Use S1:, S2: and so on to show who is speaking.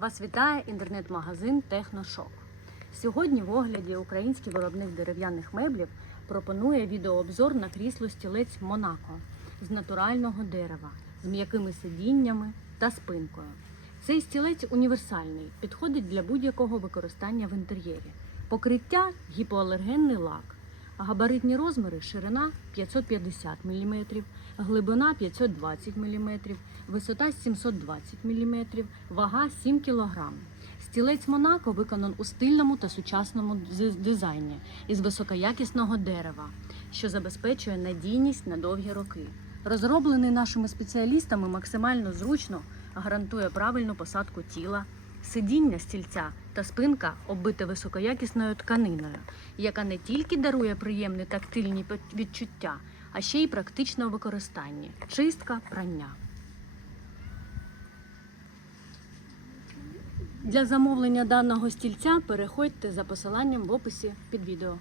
S1: Вас вітає інтернет-магазин Техношок. Сьогодні в огляді український виробник дерев'яних меблів пропонує відеообзор на крісло стілець Монако з натурального дерева, з м'якими сидіннями та спинкою. Цей стілець універсальний, підходить для будь-якого використання в інтер'єрі. Покриття гіпоалергенний лак. Габаритні розміри ширина 550 мм, глибина 520 мм, висота 720 мм, вага 7 кг. Стілець Монако виконан у стильному та сучасному дизайні із високоякісного дерева, що забезпечує надійність на довгі роки. Розроблений нашими спеціалістами максимально зручно гарантує правильну посадку тіла, сидіння стільця та спинка оббита високоякісною тканиною, яка не тільки дарує приємні тактильні відчуття, а ще й практично у використанні чистка, прання. Для замовлення даного стільця переходьте за посиланням в описі під відео.